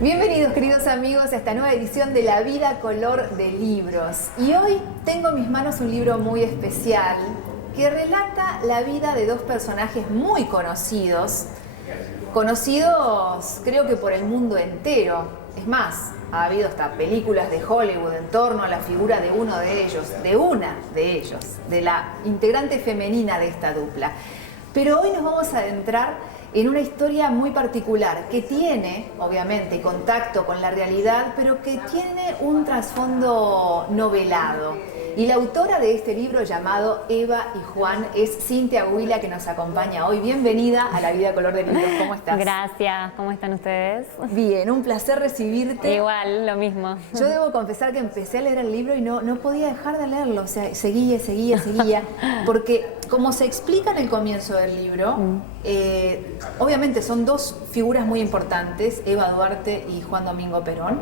Bienvenidos, queridos amigos, a esta nueva edición de La Vida Color de Libros. Y hoy tengo en mis manos un libro muy especial que relata la vida de dos personajes muy conocidos, creo que por el mundo entero. Es más, ha habido hasta películas de Hollywood en torno a la figura de uno de ellos, de la integrante femenina de esta dupla. Pero hoy nos vamos a adentrar en una historia muy particular que tiene, obviamente, contacto con la realidad, pero que tiene un trasfondo novelado. Y la autora de este libro, llamado Eva y Juan, es Cintia Huila, que nos acompaña hoy. Bienvenida a La Vida Color de Libros. ¿Cómo estás? Gracias. ¿Cómo están ustedes? Bien, un placer recibirte. Igual, lo mismo. Yo debo confesar que empecé a leer el libro y no podía dejar de leerlo. O sea, seguía, porque como se explica en el comienzo del libro, obviamente son dos figuras muy importantes, Eva Duarte y Juan Domingo Perón,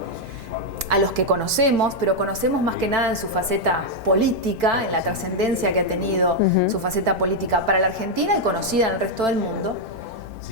a los que conocemos, pero conocemos más que nada en su faceta política, en la trascendencia que ha tenido su faceta política para la Argentina y conocida en el resto del mundo.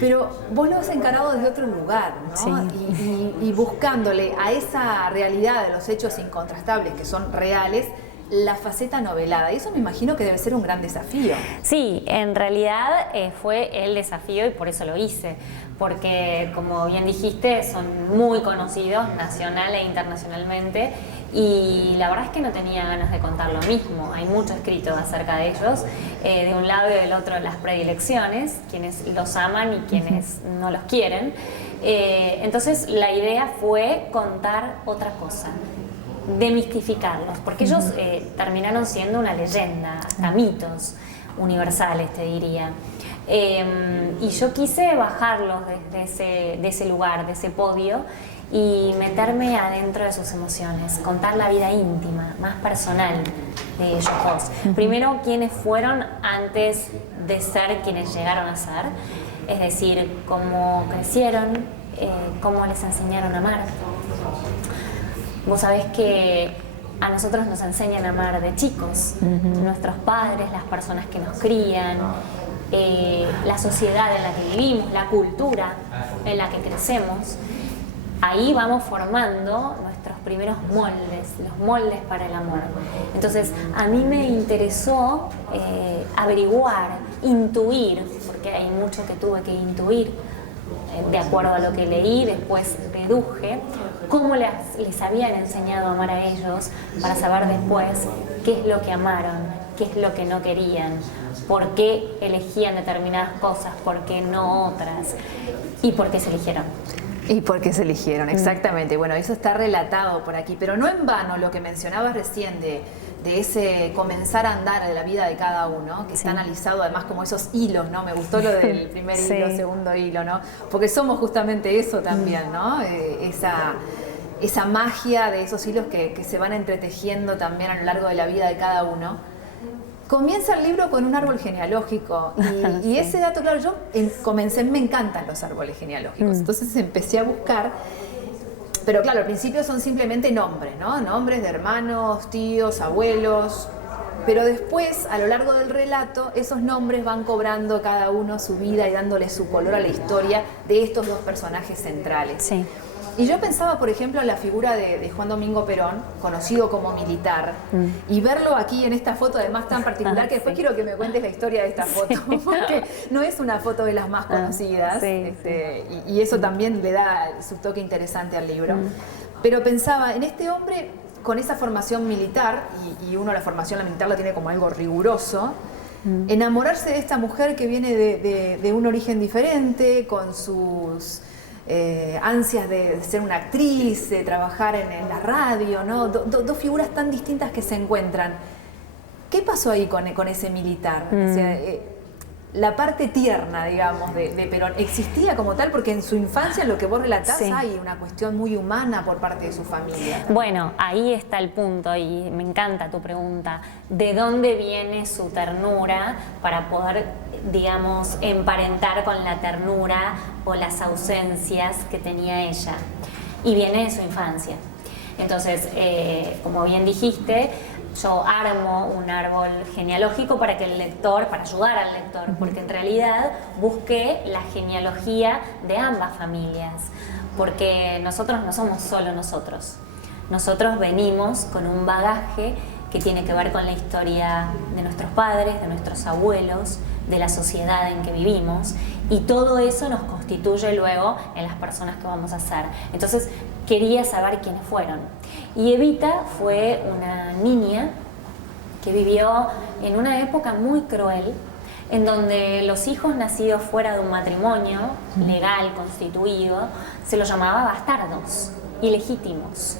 Pero vos lo has encarado desde otro lugar, ¿no? Sí. Y buscándole a esa realidad de los hechos incontrastables, que son reales, la faceta novelada. Y eso me imagino que debe ser un gran desafío. Sí, en realidad fue el desafío y por eso lo hice. Porque, como bien dijiste, son muy conocidos nacional e internacionalmente. Y la verdad es que no tenía ganas de contar lo mismo. Hay mucho escrito acerca de ellos. De un lado y del otro las predilecciones, quienes los aman y quienes no los quieren. Entonces la idea fue contar otra cosa, demistificarlos, porque ellos terminaron siendo una leyenda, hasta mitos universales, te diría. Y yo quise bajarlos de ese lugar, de ese podio, y meterme adentro de sus emociones, contar la vida íntima, más personal de ellos dos. Primero, quiénes fueron antes de ser quienes llegaron a ser, es decir, cómo crecieron, cómo les enseñaron a amar. Vos sabés que a nosotros nos enseñan a amar de chicos, nuestros padres, las personas que nos crían, la sociedad en la que vivimos, la cultura en la que crecemos. Ahí vamos formando nuestros primeros moldes, los moldes para el amor. Entonces, a mí me interesó averiguar, intuir, porque hay mucho que tuve que intuir, de acuerdo a lo que leí, después deduje cómo les habían enseñado a amar a ellos, para saber después qué es lo que amaron, qué es lo que no querían, por qué elegían determinadas cosas, por qué no otras, y por qué se eligieron. Y por qué se eligieron, exactamente. Bueno, eso está relatado por aquí, pero no en vano lo que mencionabas recién de ese comenzar a andar de la vida de cada uno, que está analizado además como esos hilos, ¿no? Me gustó lo del primer hilo, segundo hilo, ¿no? Porque somos justamente eso también, ¿no? Esa magia de esos hilos que se van entretejiendo también a lo largo de la vida de cada uno. Comienza el libro con un árbol genealógico y ese dato, claro, yo me encantan los árboles genealógicos, entonces empecé a buscar, pero claro, al principio son simplemente nombres, ¿no? Nombres de hermanos, tíos, abuelos, pero después, a lo largo del relato, esos nombres van cobrando cada uno su vida y dándole su color a la historia de estos dos personajes centrales. Sí. Y yo pensaba, por ejemplo, en la figura de Juan Domingo Perón, conocido como militar, y verlo aquí en esta foto, además tan particular, que después quiero que me cuentes la historia de esta foto, porque no es una foto de las más conocidas, y eso también le da su toque interesante al libro. Pero pensaba en este hombre con esa formación militar, y uno la formación militar la tiene como algo riguroso, enamorarse de esta mujer que viene de un origen diferente, con sus ansias de ser una actriz, de trabajar en la radio, ¿no? Dos figuras tan distintas que se encuentran. ¿Qué pasó ahí con ese militar? O sea, la parte tierna, digamos, de Perón, ¿existía como tal? Porque en su infancia, en lo que vos relatás, hay una cuestión muy humana por parte de su familia. Bueno, ahí está el punto y me encanta tu pregunta. ¿De dónde viene su ternura para poder, digamos, emparentar con la ternura o las ausencias que tenía ella? Y viene de su infancia. Entonces, como bien dijiste, yo armo un árbol genealógico para que el lector, para ayudar al lector, porque en realidad busqué la genealogía de ambas familias, porque nosotros no somos solo nosotros. Nosotros venimos con un bagaje que tiene que ver con la historia de nuestros padres, de nuestros abuelos, de la sociedad en que vivimos, y todo eso nos constituye luego en las personas que vamos a ser. Entonces quería saber quiénes fueron. Y Evita fue una niña que vivió en una época muy cruel, en donde los hijos nacidos fuera de un matrimonio legal, constituido, se los llamaba bastardos, ilegítimos,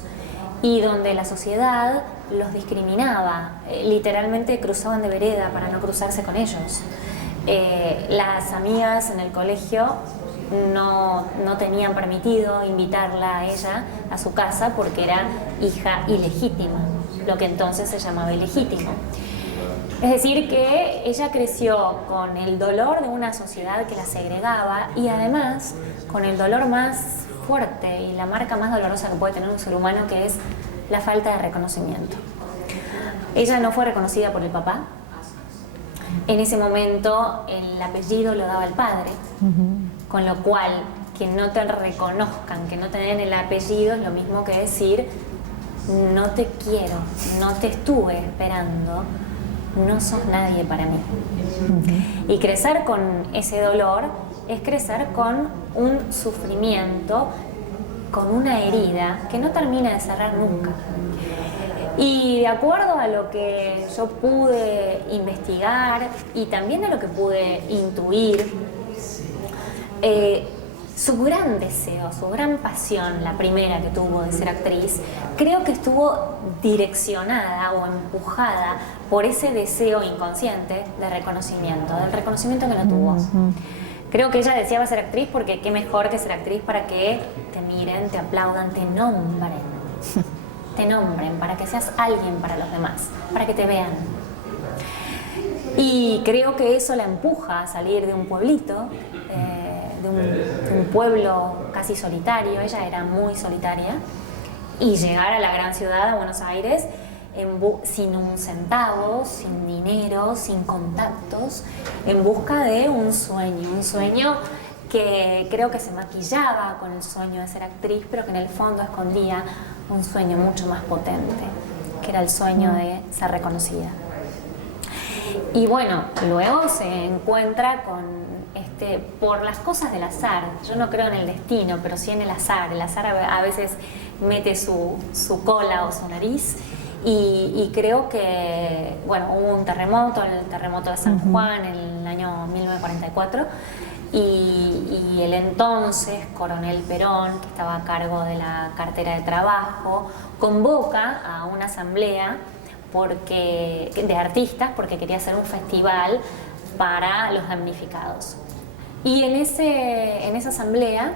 y donde la sociedad los discriminaba, literalmente cruzaban de vereda para no cruzarse con ellos. Las amigas en el colegio no tenían permitido invitarla a ella a su casa porque era hija ilegítima, lo que entonces se llamaba ilegítimo. Es decir, que ella creció con el dolor de una sociedad que la segregaba y además con el dolor más fuerte y la marca más dolorosa que puede tener un ser humano, que es la falta de reconocimiento. Ella no fue reconocida por el papá. En ese momento el apellido lo daba el padre, con lo cual que no te reconozcan, que no te den el apellido es lo mismo que decir no te quiero, no te estuve esperando, no sos nadie para mí. Y crecer con ese dolor es crecer con un sufrimiento, con una herida que no termina de cerrar nunca. Y de acuerdo a lo que yo pude investigar y también a lo que pude intuir, su gran deseo, su gran pasión, la primera que tuvo de ser actriz, creo que estuvo direccionada o empujada por ese deseo inconsciente de reconocimiento, del reconocimiento que no tuvo. Creo que ella deseaba ser actriz porque qué mejor que ser actriz para que te miren, te aplaudan, te nombren, para que seas alguien para los demás, para que te vean. Y creo que eso la empuja a salir de un pueblito, de un pueblo casi solitario, ella era muy solitaria, y llegar a la gran ciudad, a Buenos Aires, sin un centavo, sin dinero, sin contactos, en busca de un sueño que creo que se maquillaba con el sueño de ser actriz, pero que en el fondo escondía un sueño mucho más potente, que era el sueño de ser reconocida. Y bueno, luego se encuentra con por las cosas del azar. Yo no creo en el destino, pero sí en el azar. El azar a veces mete su cola o su nariz. Y creo que, bueno, hubo un terremoto, el terremoto de San Juan en el año 1944, y el entonces coronel Perón, que estaba a cargo de la cartera de trabajo, convoca a una asamblea de artistas porque quería hacer un festival para los damnificados. Y en esa asamblea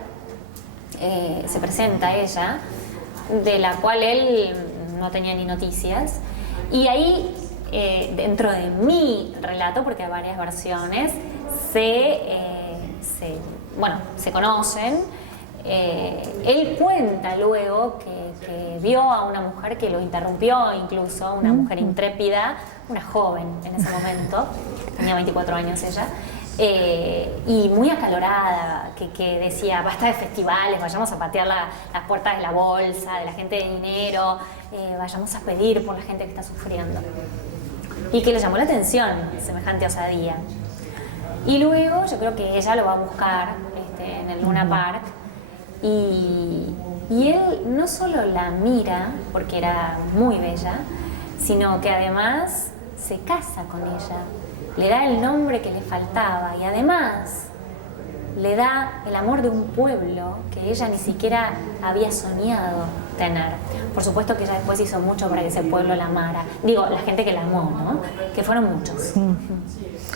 se presenta ella, de la cual él no tenía ni noticias, y ahí dentro de mi relato, porque hay varias versiones, se conocen. Él cuenta luego que vio a una mujer que lo interrumpió, incluso una mujer intrépida, una joven en ese momento, tenía 24 años ella, y muy acalorada, que decía basta de festivales, vayamos a patear las puertas de la bolsa, de la gente de dinero, vayamos a pedir por la gente que está sufriendo. Y que le llamó la atención semejante osadía. Y luego yo creo que ella lo va a buscar en el Luna Park, y él no solo la mira porque era muy bella, sino que además se casa con ella, le da el nombre que le faltaba y además le da el amor de un pueblo que ella ni siquiera había soñado tener. Por supuesto que ella después hizo mucho para que ese pueblo la amara. Digo, la gente que la amó, ¿no? Que fueron muchos.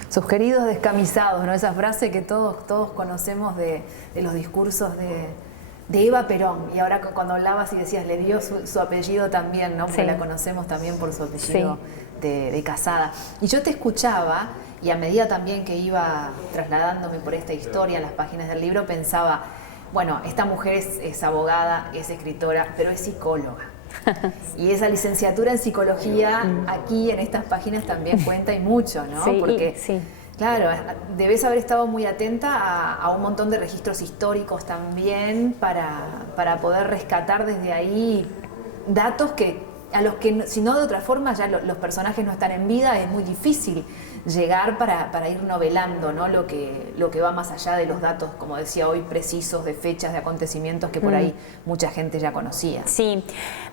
Sus queridos descamisados, ¿no? Esa frase que todos conocemos de los discursos de Eva Perón. Y ahora cuando hablabas y decías, le dio su apellido también, ¿no? Porque la conocemos también por su apellido de casada. Y yo te escuchaba, y a medida también que iba trasladándome por esta historia en las páginas del libro, pensaba, bueno, esta mujer es abogada, es escritora, pero es psicóloga. Y esa licenciatura en psicología aquí en estas páginas también cuenta y mucho, ¿no? Sí, porque, sí. claro, debes haber estado muy atenta a un montón de registros históricos también para poder rescatar desde ahí datos a los que, si no de otra forma, ya los personajes no están en vida, es muy difícil llegar para ir novelando, ¿no? Lo que va más allá de los datos, como decía hoy, precisos de fechas, de acontecimientos que por ahí mucha gente ya conocía. Sí,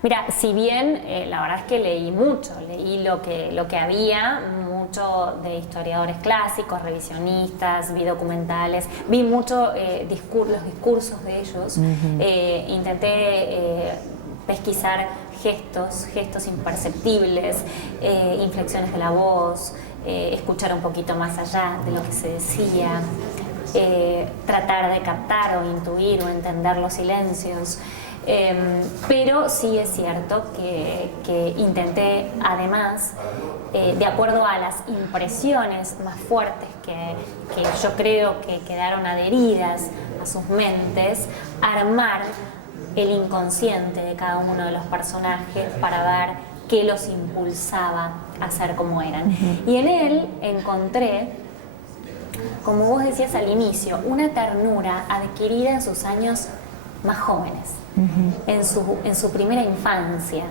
mira, si bien la verdad es que leí mucho, leí lo que había, mucho de historiadores clásicos, revisionistas, vi documentales, vi mucho los discursos de ellos, intenté pesquisar gestos imperceptibles, inflexiones de la voz, escuchar un poquito más allá de lo que se decía, tratar de captar o intuir o entender los silencios. Pero sí es cierto que intenté, además, de acuerdo a las impresiones más fuertes que yo creo que quedaron adheridas a sus mentes, armar el inconsciente de cada uno de los personajes para ver qué los impulsaba a ser como eran. Y en él encontré, como vos decías al inicio, una ternura adquirida en sus años más jóvenes, en su primera infancia.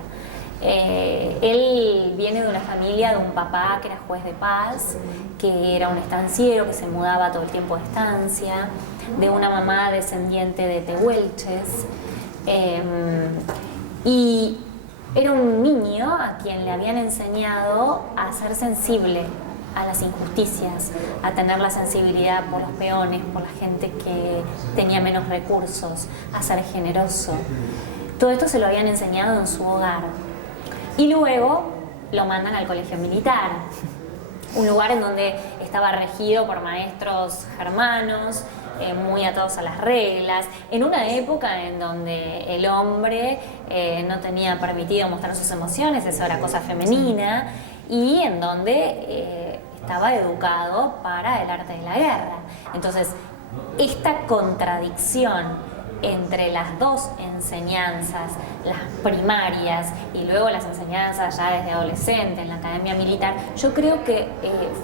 Él viene de una familia de un papá que era juez de paz, que era un estanciero, que se mudaba todo el tiempo de estancia, de una mamá descendiente de tehuelches, y era un niño a quien le habían enseñado a ser sensible a las injusticias, a tener la sensibilidad por los peones, por la gente que tenía menos recursos, a ser generoso. Todo esto se lo habían enseñado en su hogar. Y luego lo mandan al colegio militar, un lugar en donde estaba regido por maestros germanos, muy atados a las reglas, en una época en donde el hombre no tenía permitido mostrar sus emociones, eso era cosa femenina, y en donde estaba educado para el arte de la guerra. Entonces, esta contradicción entre las dos enseñanzas, las primarias y luego las enseñanzas ya desde adolescente en la academia militar, yo creo que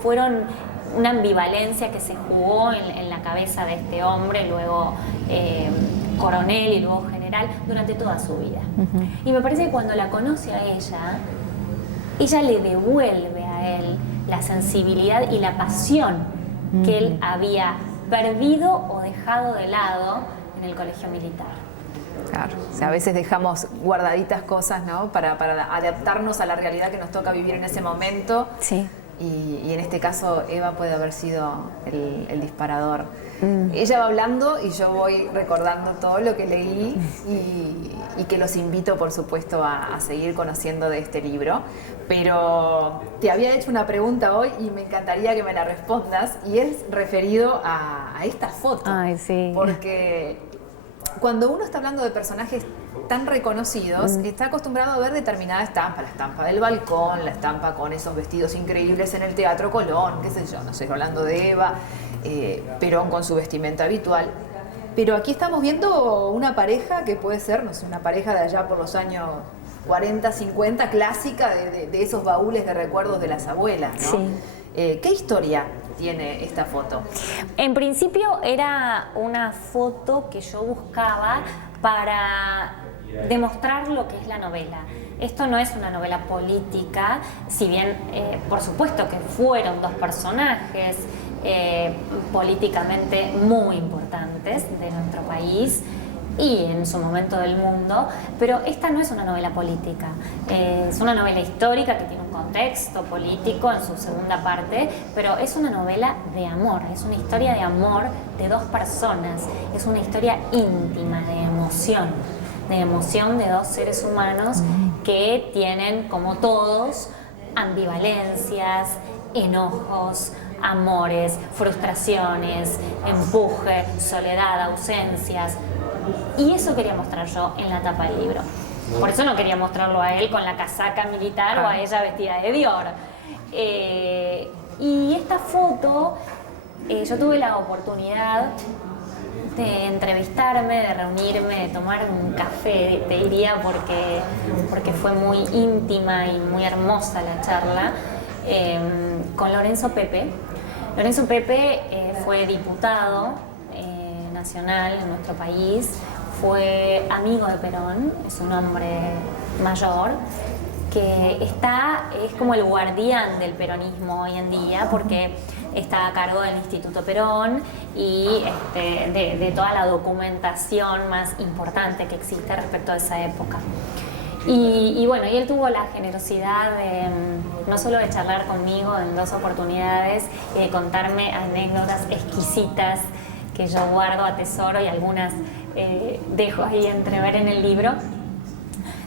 fueron una ambivalencia que se jugó en la cabeza de este hombre, luego coronel y luego general, durante toda su vida. Y me parece que cuando la conoce a ella le devuelve a él la sensibilidad y la pasión que él había perdido o dejado de lado en el colegio militar. Claro, o sea, a veces dejamos guardaditas cosas, ¿no? Para adaptarnos a la realidad que nos toca vivir en ese momento. Sí. Y en este caso Eva puede haber sido el disparador. Ella va hablando y yo voy recordando todo lo que leí y que los invito, por supuesto, a seguir conociendo de este libro. Pero te había hecho una pregunta hoy y me encantaría que me la respondas, y es referido a esta foto. Ay, sí. Porque cuando uno está hablando de personajes tan reconocidos, está acostumbrado a ver determinada estampa, la estampa del balcón, la estampa con esos vestidos increíbles en el Teatro Colón, qué sé yo, no sé, hablando de Eva, Perón con su vestimenta habitual. Pero aquí estamos viendo una pareja que puede ser, no sé, una pareja de allá por los años 40, 50, clásica de esos baúles de recuerdos de las abuelas, ¿no? Sí. ¿Qué historia tiene esta foto? En principio era una foto que yo buscaba para demostrar lo que es la novela. Esto no es una novela política, si bien por supuesto que fueron dos personajes políticamente muy importantes de nuestro país y en su momento del mundo, pero esta no es una novela política, es una novela histórica que tiene un contexto político en su segunda parte, pero es una novela de amor, es una historia de amor de dos personas, es una historia íntima, de emoción de dos seres humanos que tienen, como todos, ambivalencias, enojos, amores, frustraciones, empuje, soledad, ausencias. Y eso quería mostrar yo en la tapa del libro. Por eso no quería mostrarlo a él con la casaca militar o a ella vestida de Dior. Y esta foto, yo tuve la oportunidad de entrevistarme, de reunirme, de tomar un café, te diría, porque fue muy íntima y muy hermosa la charla, con Lorenzo Pepe. Lorenzo Pepe fue diputado nacional en nuestro país, fue amigo de Perón, es un hombre mayor que es como el guardián del peronismo hoy en día, porque está a cargo del Instituto Perón y de toda la documentación más importante que existe respecto a esa época. Y bueno, y él tuvo la generosidad de no solo de charlar conmigo en 2 oportunidades y de contarme anécdotas exquisitas que yo guardo, atesoro y algunas dejo ahí entrever en el libro,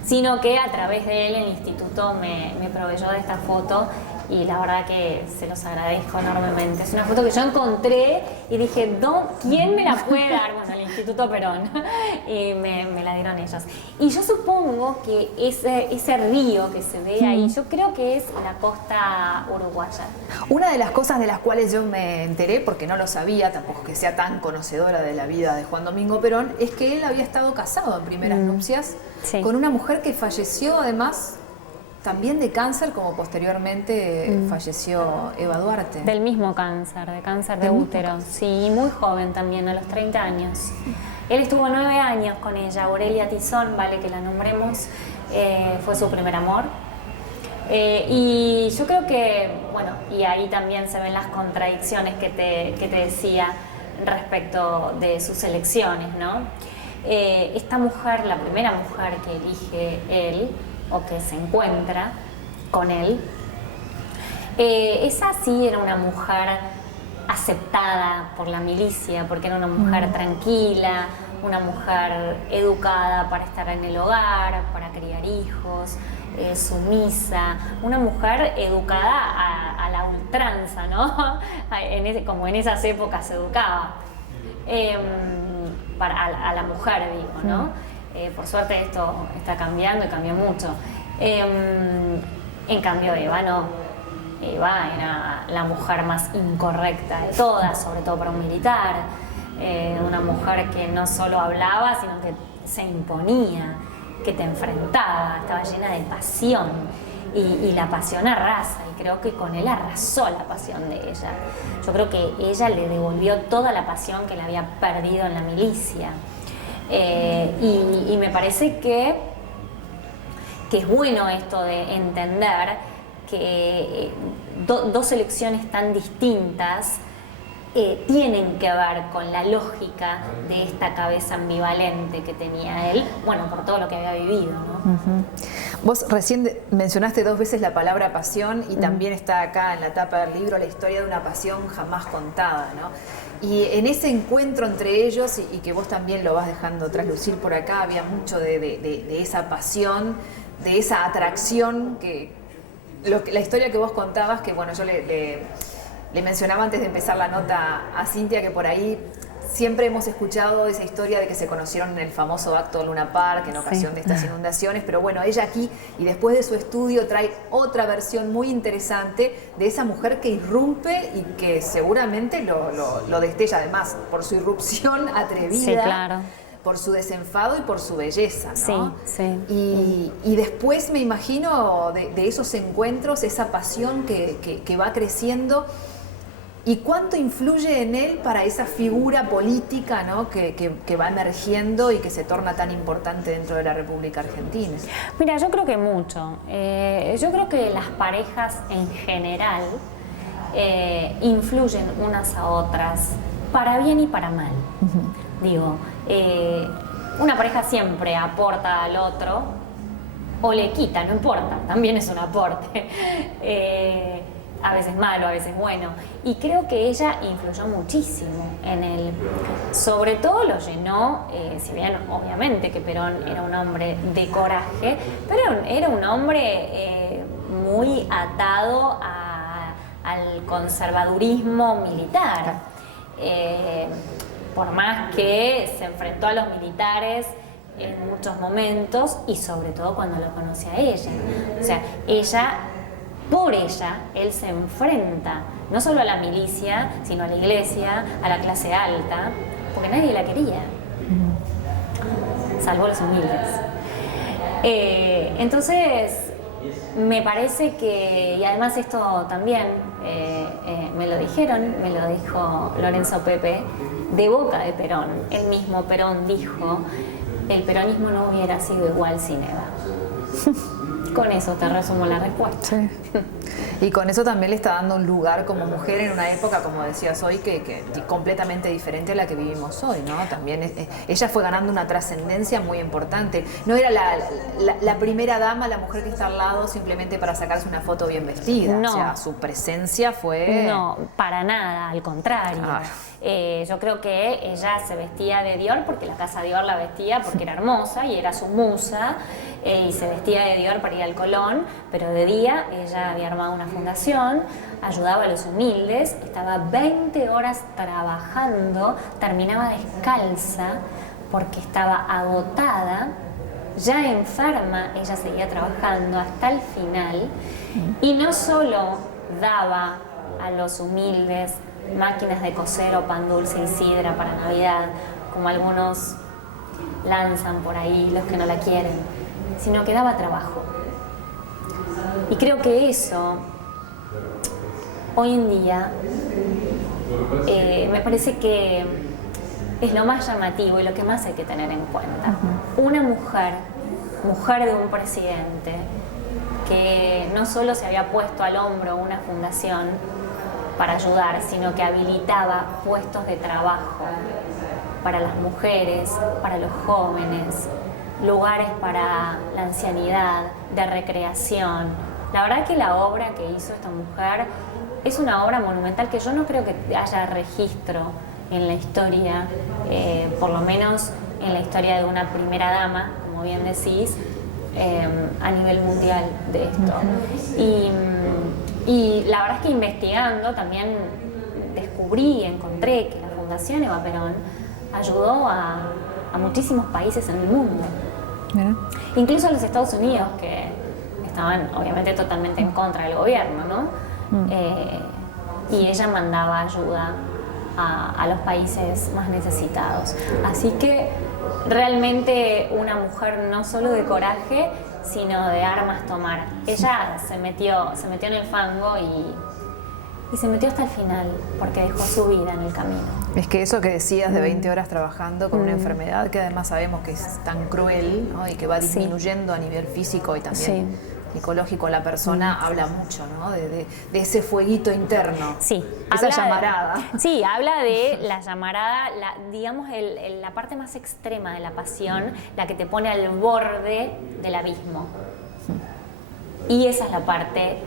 sino que a través de él el instituto me proveyó de esta foto y la verdad que se los agradezco enormemente. Es una foto que yo encontré y dije, ¿quién me la puede dar? Bueno, el Instituto Perón. Y me la dieron ellos. Y yo supongo que ese río que se ve ahí, yo creo que es la costa uruguaya. Una de las cosas de las cuales yo me enteré, porque no lo sabía, tampoco que sea tan conocedora de la vida de Juan Domingo Perón, es que él había estado casado en primeras nupcias con una mujer que falleció además también de cáncer, como posteriormente falleció Eva Duarte. Del mismo cáncer, de cáncer de útero. Sí, muy joven también, a los 30 años. Él estuvo 9 años con ella. Aurelia Tizón, vale que la nombremos, fue su primer amor. Y yo creo que, bueno, y ahí también se ven las contradicciones que te decía respecto de sus elecciones, ¿no? Esta mujer, la primera mujer que elige él, o que se encuentra con él, esa sí era una mujer aceptada por la milicia, porque era una mujer tranquila, una mujer educada para estar en el hogar, para criar hijos, sumisa, una mujer educada a la ultranza, ¿no? Como en esas épocas se educaba, a la mujer, digo, ¿no? Por suerte esto está cambiando y cambió mucho. En cambio Eva no. Eva era la mujer más incorrecta de todas, sobre todo para un militar. Una mujer que no solo hablaba, sino que se imponía, que te enfrentaba, estaba llena de pasión. Y la pasión arrasa, y creo que con él arrasó la pasión de ella. Yo creo que ella le devolvió toda la pasión que le había perdido en la milicia. Y me parece que es bueno esto de entender que dos elecciones tan distintas tienen que ver con la lógica de esta cabeza ambivalente que tenía él, bueno, por todo lo que había vivido, ¿no? Vos recién mencionaste 2 veces la palabra pasión y también está acá en la tapa del libro la historia de una pasión jamás contada, ¿no? Y en ese encuentro entre ellos, y que vos también lo vas dejando traslucir por acá, había mucho de esa pasión, de esa atracción, la historia que vos contabas, que bueno, yo le mencionaba antes de empezar la nota a Cintia, que por ahí siempre hemos escuchado esa historia de que se conocieron en el famoso acto Luna Park en ocasión de estas inundaciones, pero bueno, ella aquí y después de su estudio trae otra versión muy interesante de esa mujer que irrumpe y que seguramente lo destella además por su irrupción atrevida. Sí, claro. Por su desenfado y por su belleza, ¿no? Sí, sí. Y después me imagino de esos encuentros, esa pasión que va creciendo. ¿Y cuánto influye en él para esa figura política, ¿no? que va emergiendo y que se torna tan importante dentro de la República Argentina? Mira, yo creo que mucho. Yo creo que las parejas en general influyen unas a otras, para bien y para mal. Digo, una pareja siempre aporta al otro o le quita, no importa, también es un aporte. A veces malo, a veces bueno. Y creo que ella influyó muchísimo en él. Sobre todo lo llenó, si bien obviamente que Perón era un hombre de coraje, pero era un hombre muy atado al conservadurismo militar. Por más que se enfrentó a los militares en muchos momentos y sobre todo cuando lo conoce a ella. O sea, por ella, él se enfrenta no solo a la milicia, sino a la iglesia, a la clase alta, porque nadie la quería, salvo los humildes. Entonces, me parece que, y además esto también me lo dijeron, me lo dijo Lorenzo Pepe, de boca de Perón. El mismo Perón dijo, el peronismo no hubiera sido igual sin Eva. Con eso te resumo la respuesta. Sí. Y con eso también le está dando un lugar como mujer en una época, como decías hoy, que completamente diferente a la que vivimos hoy, ¿no? También ella fue ganando una trascendencia muy importante. No era la primera dama, la mujer que está al lado, simplemente para sacarse una foto bien vestida. No. O sea, su presencia fue... No, para nada, al contrario. Yo creo que ella se vestía de Dior porque la casa Dior la vestía porque era hermosa y era su musa, y se vestía de Dior para ir al Colón, pero de día ella había armado una fundación, ayudaba a los humildes, estaba 20 horas trabajando, terminaba descalza porque estaba agotada, ya enferma, ella seguía trabajando hasta el final, y no solo daba a los humildes máquinas de coser o pan dulce y sidra para Navidad, como algunos lanzan por ahí los que no la quieren, sino que daba trabajo. Y creo que eso, hoy en día, me parece que es lo más llamativo y lo que más hay que tener en cuenta. Una mujer de un presidente, que no solo se había puesto al hombro una fundación para ayudar, sino que habilitaba puestos de trabajo para las mujeres, para los jóvenes, lugares para la ancianidad, de recreación. La verdad que la obra que hizo esta mujer es una obra monumental que yo no creo que haya registro en la historia, por lo menos en la historia de una primera dama, como bien decís, a nivel mundial de esto. Y la verdad es que investigando también encontré que la Fundación Eva Perón ayudó a muchísimos países en el mundo. Mira. Incluso a los Estados Unidos, que estaban obviamente totalmente en contra del gobierno, ¿no? Y ella mandaba ayuda a los países más necesitados. Así que realmente una mujer no solo de coraje, sino de armas tomar. Ella se metió en el fango y se metió hasta el final, porque dejó su vida en el camino. Es que eso que decías de 20 horas trabajando con una enfermedad que además sabemos que es tan cruel, ¿no? Y que va disminuyendo a nivel físico y también psicológico la persona, habla mucho, ¿no? De ese fueguito interno. Sí. Esa llamarada. Sí, habla de la llamarada, digamos la parte más extrema de la pasión, la que te pone al borde del abismo. Y esa es la parte,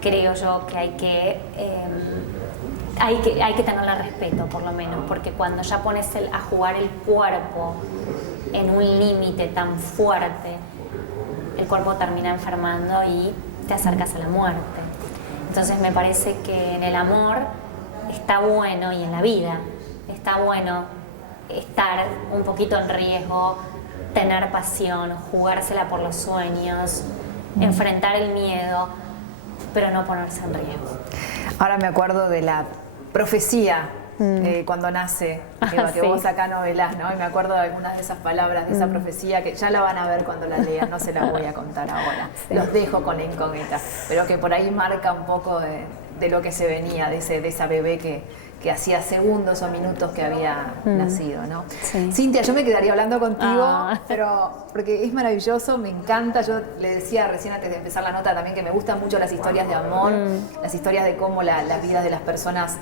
creo yo, que hay que tenerle respeto, por lo menos, porque cuando ya pones a jugar el cuerpo en un límite tan fuerte, el cuerpo termina enfermando y te acercas a la muerte. Entonces me parece que en el amor está bueno, y en la vida está bueno estar un poquito en riesgo, tener pasión, jugársela por los sueños, enfrentar el miedo, pero no ponerse en riesgo. Ahora me acuerdo de la profecía cuando nace, que vos acá novelás, ¿no? Y me acuerdo de algunas de esas palabras de esa profecía que ya la van a ver cuando la lean, no se las voy a contar ahora. Los dejo con la incógnita, pero que por ahí marca un poco de lo que se venía, de esa bebé que hacía segundos o minutos que había nacido, ¿no? Sí. Cintia, yo me quedaría hablando contigo, pero porque es maravilloso, me encanta. Yo le decía recién antes de empezar la nota también que me gustan mucho las historias de amor, las historias de cómo las vidas de las personas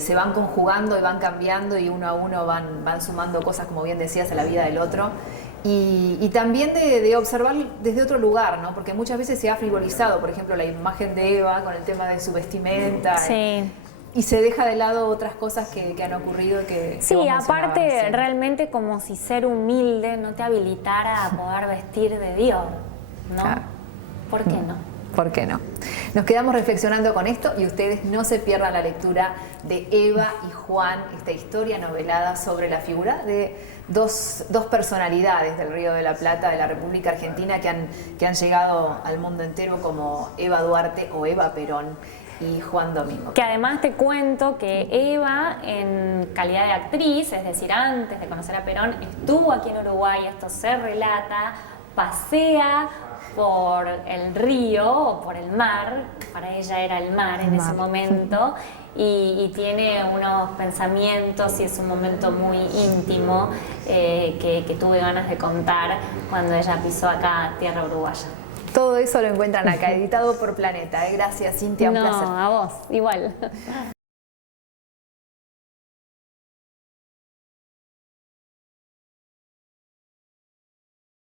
se van conjugando y van cambiando y uno a uno van sumando cosas, como bien decías, a la vida del otro. Y también de observar desde otro lugar, ¿no? Porque muchas veces se ha frivolizado, por ejemplo, la imagen de Eva con el tema de su vestimenta. Sí. Y se deja de lado otras cosas que han ocurrido y que sí, vos aparte realmente como si ser humilde no te habilitara a poder vestir de Dios, ¿no? Claro. ¿Por qué no? ¿Por qué no? Nos quedamos reflexionando con esto y ustedes no se pierdan la lectura de Eva y Juan, esta historia novelada sobre la figura de dos personalidades del Río de la Plata, de la República Argentina, que han llegado al mundo entero, como Eva Duarte o Eva Perón. y Juan Domingo. Que además te cuento que Eva, en calidad de actriz, es decir, antes de conocer a Perón, estuvo aquí en Uruguay, esto se relata, pasea por el río o por el mar, para ella era el mar en ese momento, y tiene unos pensamientos y es un momento muy íntimo que tuve ganas de contar cuando ella pisó acá tierra uruguaya. Todo eso lo encuentran acá, editado por Planeta. Gracias, Cintia, un placer. No, a vos, igual.